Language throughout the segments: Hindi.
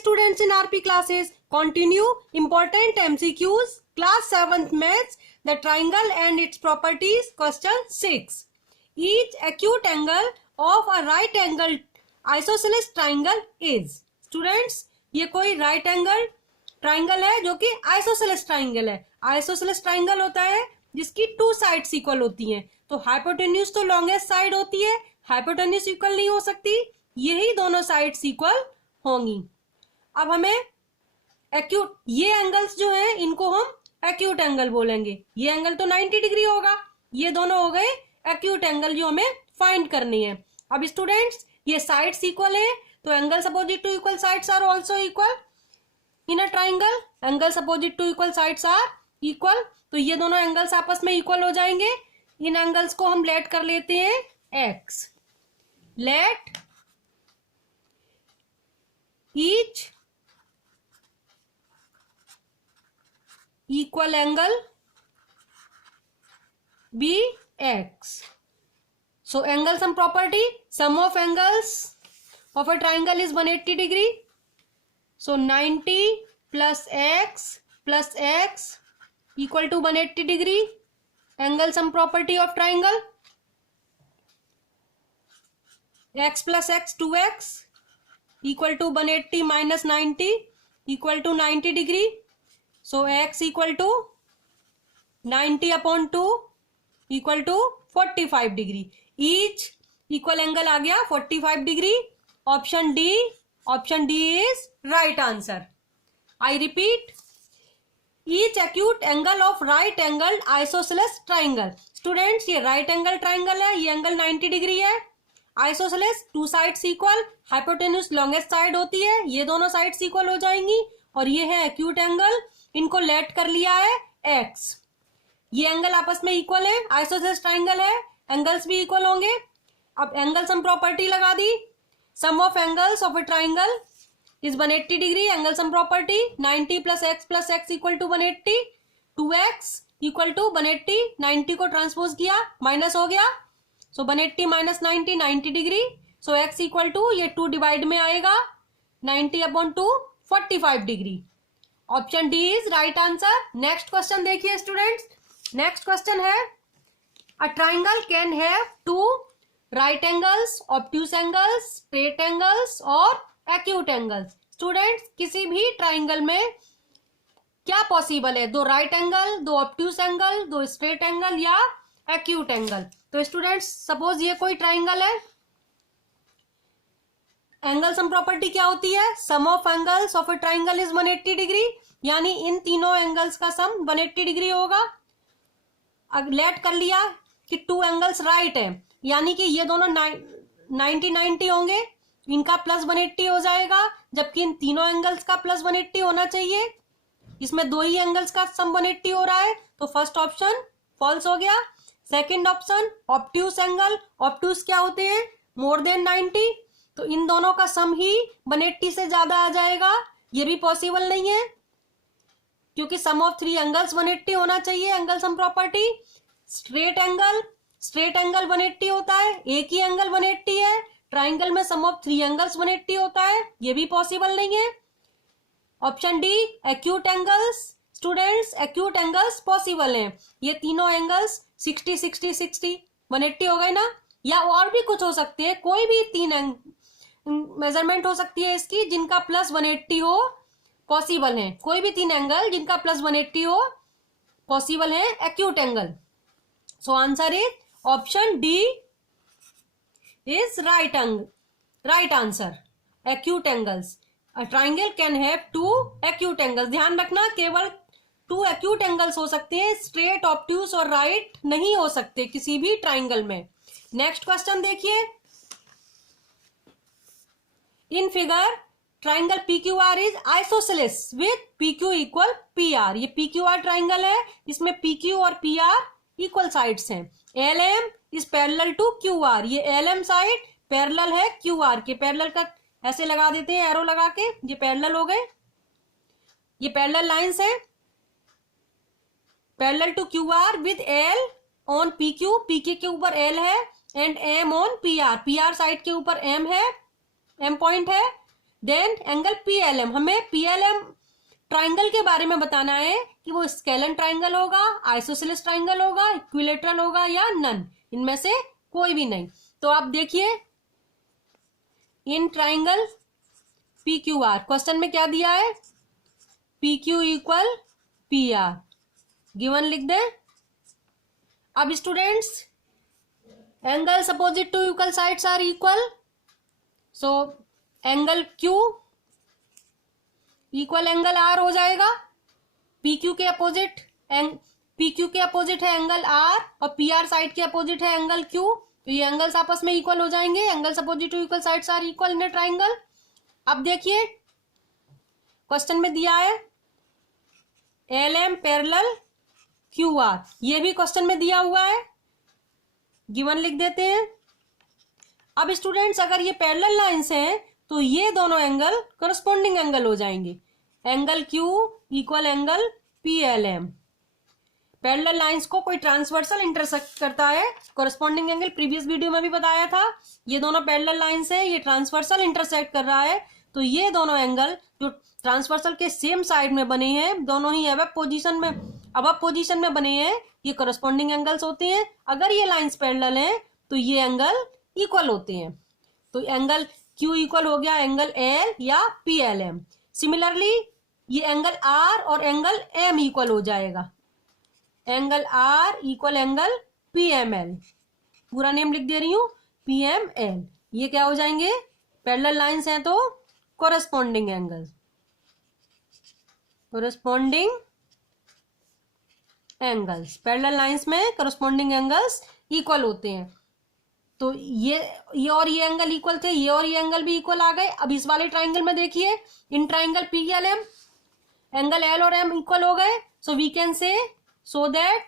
students in RP classes, continue important MCQs, class 7th maths, the triangle and its properties, question 6. Each acute angle of a right angle isosceles triangle is. Students, ये कोई right angle ट्राइंगल है जो कि आइसोसेलेस ट्राइंगल है. आइसोसेलेस ट्राइंगल होता है जिसकी 2 साइड्स इक्वल होती हैं. तो हाइपोटेन्यूज तो लॉन्गेस्ट साइड होती है, हाइपोटेन्यूज इक्वल नहीं हो सकती, यही दोनों साइड्स इक्वल होंगी. अब हमें एक्यूट, ये एंगल्स जो हैं इनको हम एक्यूट एंगल बोलेंगे. ये एंगल तो 90 डिग्री होगा, ये दोनों हो गए एक्यूट एंगल जो हमें फाइंड करनी है. अब स्टूडेंट्स, ये साइड्स इक्वल है तो angles opposite to equal sides are also equal. In a triangle angles opposite to equal sides are equal. तो ये दोनों एंगल्स आपस में इक्वल हो जाएंगे. इन एंगल्स को हम लेट कर लेते हैं x. Let each equal angle be x. So angle sum property, sum of angles of a triangle is 180 degree. So 90 plus x equal to 180 degree. Angle sum property of triangle. X plus x 2x equal to 180 minus 90 equal to 90 degree. So x equal to 90 upon 2 equal to 45 degree. Each equal angle आ गया 45 degree. Option D is right answer. I repeat, each acute angle of right angled isosceles triangle. Students, ये right angle triangle है, ये angle 90 degree है. Isosceles, 2 sides equal, hypotenuse longest side होती है, ये दोनों sides equal हो जाएंगी. और ये है acute angle, इनको let कर लिया है x. ये एंगल आपस में इक्वल है, आइसोसेलेस ट्राइंगल है, एंगल्स भी इक्वल होंगे. अब एंगल सम प्रॉपर्टी लगा दी. Sum of angles of a triangle is 180 degree. Angle sum property 90 plus x equal to 180. 2x equal to 180. 90 को ट्रांसपोज किया, माइनस हो गया. So 180 minus 90 degree. So x equal to, ये 2 डिवाइड में आएगा, 90 upon 2 45 degree. Option D is right answer. Next question देखिए स्टूडेंट्स. नेक्स्ट क्वेश्चन है, a triangle can have 2 right angles, obtuse angles, straight angles और एक्यूट एंगल्स. स्टूडेंट्स, किसी भी ट्राइंगल में क्या पॉसिबल है? 2 right angle, 2 obtuse angle, 2 straight angle या एक्यूट एंगल. तो स्टूडेंट्स, सपोज ये कोई ट्राइंगल है. एंगल सम प्रॉपर्टी क्या होती है? Sum of angles of a triangle is 180 degree. यानी इन तीनों एंगल्स का सम 180 डिग्री होगा. अब लेट कर लिया कि 2 एंगल्स राइट है, यानी कि ये दोनों 90 होंगे, इनका प्लस 180 हो जाएगा, जबकि इन तीनों एंगल्स का प्लस 180 होना चाहिए. इसमें 2 ही एंगल्स का सम 180 हो रहा है, तो फर्स्ट ऑप्शन फॉल्स हो गया. Second option, obtuse angle. Obtuse क्या होते हैं? More than 90. तो इन दोनों का सम ही 180 से ज्यादा आ जाएगा. ये भी पॉसिबल नहीं है, क्योंकि सम ऑफ 3 एंगल्स 180 होना चाहिए. Angle sum property. Straight angle 180 होता है, एक ही एंगल 180 है. ट्राइंगल में सम ऑफ 3 एंगल्स 180 होता है, ये भी पॉसिबल नहीं है. Option D, acute angles. Students, acute angles possible हैं. ये तीनों एंगल्स 60 60 60 180 हो गए ना. या और भी कुछ हो सकते हैं, कोई भी 3 मेजरमेंट हो सकती है इसकी जिनका प्लस 180 हो, पॉसिबल है. कोई भी 3 एंगल जिनका प्लस 180 हो पॉसिबल है acute angle. So answer is option D is right answer. Acute angles. A triangle can have 2 acute angles. ध्यान रखना, केवल 2 एक्यूट एंगल्स हो सकते हैं, स्ट्रेट, ऑब्ट्यूस और राइट नहीं हो सकते किसी भी ट्राइंगल में. नेक्स्ट क्वेश्चन देखिए. In figure triangle PQR is isosceles with PQ equal PR. ये PQR ट्राइंगल है, इसमें PQ और PR इक्वल साइड्स हैं. LM is parallel to QR. ये LM साइड पैरेलल है QR के. पैरेलल का ऐसे लगा देते हैं एरो लगा के, ये पैरेलल हो गए. ये पैरेलल लाइंस हैं. Parallel to QR with L on PQ. PQ के ऊपर L है and M on PR. PR side के ऊपर M है, M पॉइंट है. देन एंगल पीएलएम, हमें पीएलएम ट्राइंगल के बारे में बताना है कि वो स्केलन ट्राइंगल होगा, आइसोसेलेस ट्राइंगल होगा, इक्विलेटरल होगा या नन, इनमें से कोई भी नहीं। तो आप देखिए in triangle P Q R, question में क्या दिया है, P Q equal P R, given लिख दें। अब students angles opposite to equal sides are equal, so angle Q equal angle R हो जाएगा। पी क्यू के अपोजिट है एंगल आर और पी आर साइड के अपोजिट है एंगल क्यू, तो ये एंगल्स आपस में इक्वल हो जाएंगे। Angles opposite to equal sides are equal in a triangle. अब देखिए क्वेश्चन में दिया है L M parallel Q R, ये भी क्वेश्चन में दिया हुआ है, गिवन लिख देते हैं। अब स्टूडेंट्स अगर ये पैरेलल लाइंस हैं तो ये दोनों एंगल करस्पॉन्डिंग एंगल हो जाएंगे। Angle Q equal angle P L M. Parallel lines को कोई ट्रांसवर्सल इंटरसेक्ट करता है, करस्पॉन्डिंग एंगल प्रीवियस वीडियो में भी बताया था। ये दोनों पैरेलल लाइंस है, ये ट्रांसवर्सल इंटरसेक्ट कर रहा है, तो ये दोनों एंगल जो ट्रांसवर्सल के सेम साइड में बने हैं, दोनों ही अबव पोजीशन में बने हैं, ये करस्पॉन्डिंग एंगल्स होते हैं। अगर ये लाइंस पैरेलल हैं तो ये एंगल इक्वल होते हैं। तो एंगल क्यू इक्वल हो गया एंगल एल या पी एल एम। सिमिलरली ये एंगल आर और एंगल एम इक्वल हो जाएगा, angle R equal angle P M L, पूरा नेम लिख दे रही हूं पी एम एल। ये क्या हो जाएंगे, पैरेलल लाइंस हैं तो corresponding angle, corresponding angles, parallel lines में कोरस्पॉन्डिंग एंगल्स इक्वल होते हैं। तो ये और ये एंगल इक्वल थे, ये और ये एंगल भी इक्वल आ गए। अब इस वाले ट्राइंगल में देखिए in triangle P L M angle L और एम इक्वल हो गए, so we can say so that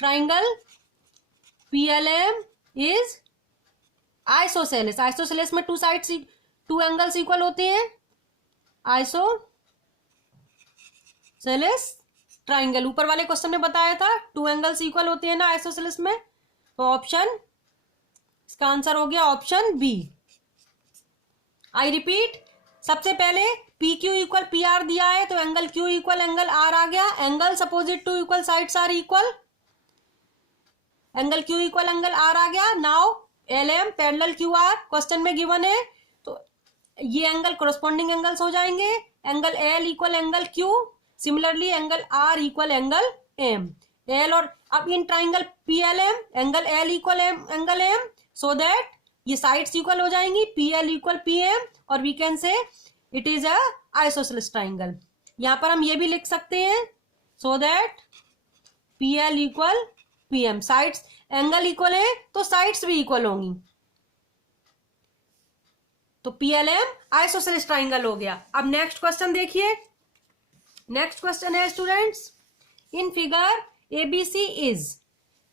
triangle PLM is isosceles। isosceles में टू एंगल्स इक्वल होते हैं, isosceles ट्राइंगल। ऊपर वाले क्वेश्चन में बताया था टू एंगल्स इक्वल होते हैं ना आइसोसेलेस में, तो ऑप्शन, इसका आंसर हो गया ऑप्शन बी। आई रिपीट, सबसे पहले P Q equal P R दिया है तो angle Q equal angle R आ गया। Angles opposite to equal sides are equal, angle Q equal angle R आ गया। Now L M parallel Q R question में गिवन है, तो ये एंगल कोरस्पॉन्डिंग एंगल्स हो जाएंगे। Angle L equal angle Q, similarly angle R equal angle M. L और अब in triangle P L M angle L equal angle M, so that ये साइड्स इक्वल हो जाएंगी, P L equal P M, और we can say it is a isosceles triangle. यहां पर हम ये भी लिख सकते हैं so that P L equal P M, sides angle equal है तो साइड्स भी इक्वल होंगी, तो P L M isosceles triangle हो गया। अब नेक्स्ट क्वेश्चन देखिए, नेक्स्ट क्वेश्चन है students, in figure ABC is,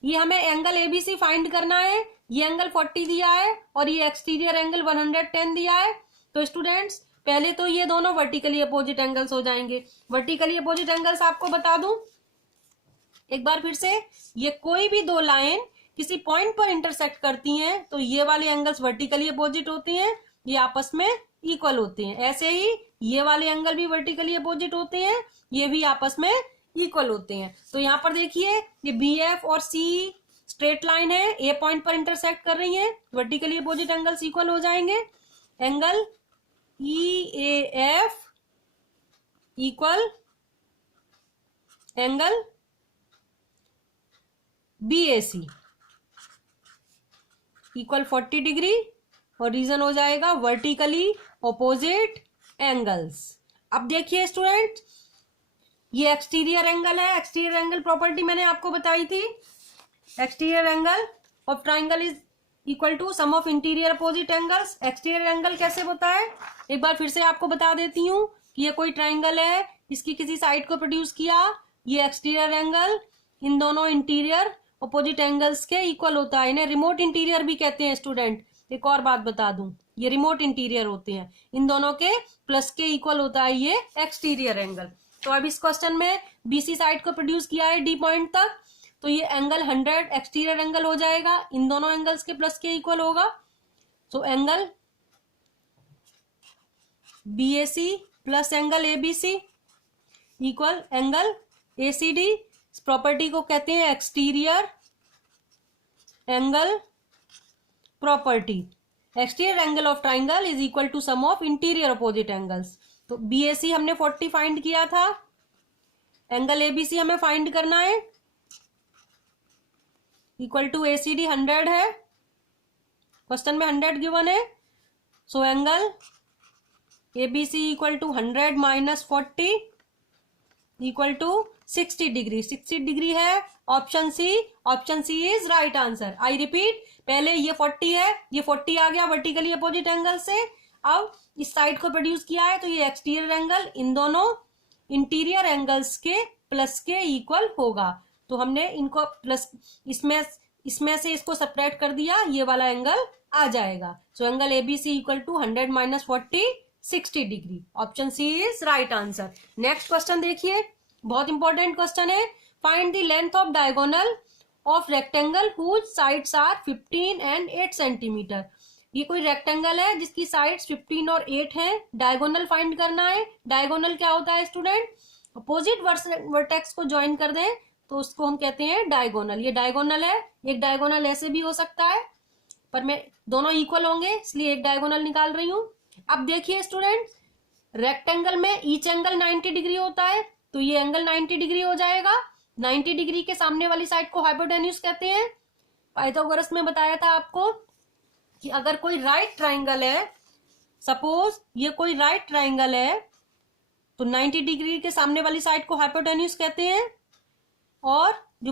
ये हमें एंगल एबीसी फाइंड करना है। ये एंगल 40 दिया है और ये एक्सटीरियर एंगल 110 दिया है। तो स्टूडेंट्स पहले तो ये दोनों वर्टिकली अपोजिट एंगल्स हो जाएंगे। वर्टिकली अपोजिट एंगल्स आपको बता दूं एक बार फिर से, ये कोई भी दो लाइन किसी पॉइंट पर इंटरसेक्ट करती हैं तो ये वाले एंगल्स वर्टिकली अपोजिट होते हैं, ये आपस में इक्वल होते हैं। ऐसे ही ये वाले एंगल भी वर्टिकली अपोजिट होते हैं, ये भी आपस में इक्वल होते हैं। तो यहाँ पर देखिए ये बी एफ और सी स्ट्रेट लाइन है, ए पॉइंट पर इंटरसेक्ट कर रही है, वर्टिकली अपोजिट एंगल्स इक्वल हो जाएंगे। Angle E A F equal angle B A C equal 40 degree, और रीजन हो जाएगा वर्टिकली अपोजिट एंगल्स। अब देखिए स्टूडेंट, ये एक्सटीरियर एंगल है, एक्सटीरियर एंगल प्रॉपर्टी मैंने आपको बताई थी। Exterior angle of triangle is equal to sum of interior opposite angles. Exterior angle कैसे होता है एक बार फिर से आपको बता देती हूँ कि ये कोई ट्राइंगल है, इसकी किसी साइड को प्रोड्यूस किया, ये एक्सटीरियर एंगल इन दोनों इंटीरियर अपोजिट एंगल्स के इक्वल होता है। इन्हें रिमोट इंटीरियर भी कहते हैं स्टूडेंट। एक और बात बता दूं, ये रिमोट इंटीरियर होते हैं, इन दोनों के प्लस के इक्वल होता है ये एक्सटीरियर एंगल। तो अब इस क्वेश्चन में बीसी साइड को प्रोड्यूस किया है डी पॉइंट तक, तो ये एंगल 100 एक्सटीरियर एंगल हो जाएगा, इन दोनों एंगल्स के प्लस के इक्वल होगा। So angle BAC plus angle ABC equal angle ACD। इस प्रॉपर्टी को कहते हैं exterior angle property. Exterior angle of triangle is equal to sum of interior opposite angles. तो BAC हमने 40 फाइंड किया था, एंगल ABC हमें फाइंड करना है, इक्वल टू ACD 100 है, क्वेश्चन में 100 गिवन है। So angle ABC equal to 100 minus 40 equal to 60 degree. 60 degree है option C is right answer. I repeat, पहले ये 40 है, ये 40 आ गया वर्टिकली अपोजिट एंगल से, अब इस साइड को प्रोड्यूस किया है तो ये एक्सटीरियर एंगल इन दोनों इंटीरियर एंगल्स के प्लस के इक्वल होगा। तो हमने इनको प्लस इसमें से इसको सेपरेट कर दिया, ये वाला एंगल आ जाएगा। So angle ABC equal to 100 minus 40 60 degree. Option C is right answer. Next question देखिए, बहुत इंपॉर्टेंट क्वेश्चन है। Find the length of diagonal of rectangle whose sides are 15 and 8 centimetre. ये कोई रेक्टेंगल है जिसकी साइड्स 15 और 8 हैं, डायगोनल फाइंड करना है। डायगोनल क्या होता है स्टूडेंट? अपोजिट वर्टेक्स को ज्वाइन कर दें तो उसको हम कहते हैं डायगोनल। ये डायगोनल है, एक डायगोनल ऐसे भी हो सकता है, पर मैं दोनों इक्वल होंगे इसलिए एक डायगोनल निकाल रही हूं। अब देखिए स्टूडेंट, रेक्टेंगल में ईच एंगल 90 डिग्री होता है, तो ये एंगल 90 डिग्री हो जाएगा। 90 डिग्री के सामने वाली साइड को हाइपोटेन्यूज कहते हैं। पाइथागोरस में बताया था आपको कि अगर कोई राइट ट्राइंगल है, सपोज ये कोई राइट ट्राइंगल है, तो 90 डिग्री के सामने वाली साइड को हाइपोटेन्यूज कहते हैं, और जो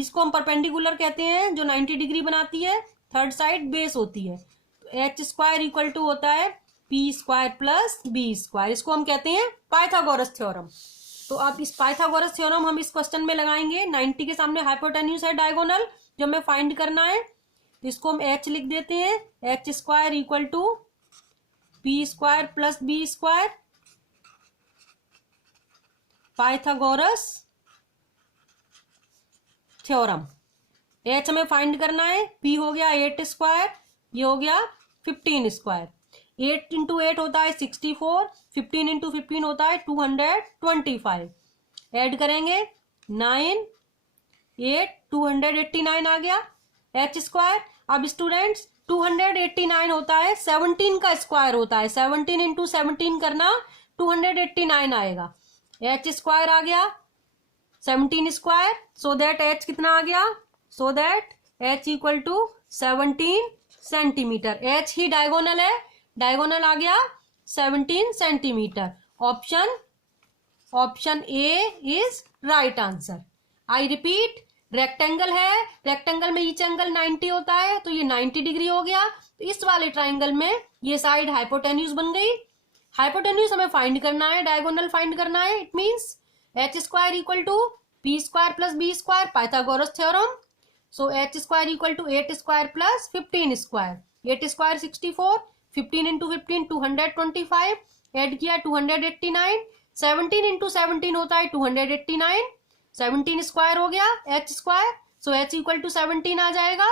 इसको हम परपेंडिकुलर कहते हैं, जो 90 डिग्री बनाती है, थर्ड साइड बेस होती है। तो H स्क्वायर इक्वल टू होता है P square plus B square. इसको हम कहते हैं पाइथागोरस थ्योरम। तो अब इस पाइथागोरस थ्योरम हम इस क्वेश्चन में लगाएंगे। 90 के सामने हाइपोटेन्यूज है डायगोनल जो हमें फाइंड करना है, तो इसको हम H लिख देते हैं। H square equal to P square plus B square, Pythagoras theorem. H हमें फाइंड करना है, P हो गया 8 स्क्वायर, ये हो गया 15 स्क्वायर। 8 इंटू 8 होता है 64, 15 इंटू 15 होता है 225। ऐड करेंगे 9 8 289 आ गया H स्क्वायर। अब स्टूडेंट्स 289 होता है 17 का स्क्वायर होता है, 17 इंटू 17 करना 289 आएगा। H स्क्वायर आ गया 17 स्क्वायर, सो दैट H कितना आ गया? So that H equal to 17 centimetre. H ही डायगोनल है, डायगोनल आ गया 17 centimetre. Option A is right answer. I repeat, rectangle है, रेक्टेंगल में ईच एंगल 90 होता है, तो ये 90 डिग्री हो गया। तो इस वाले ट्राइंगल में ये साइड हाइपोटेन्यूज बन गई। हाइपोटेन्यूज हमें फाइंड करना है, डायगोनल फाइंड करना है। It means H square equal to P square plus B square, Pythagoras theorem. So H square equal to 8 square plus 15 square. 8 square 64, 15 into 15 225, add किया 289, 17 इंटू 17 होता है 289, 17 स्क्वायर हो गया H square. So H equal to 17 आ जाएगा,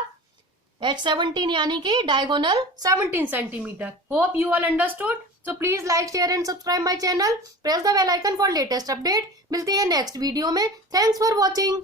H 17 यानी कि diagonal 17 centimetre. Hope you all understood. So please like, share and subscribe my channel. Press the bell icon for latest update. मिलती है नेक्स्ट वीडियो में। Thanks for watching.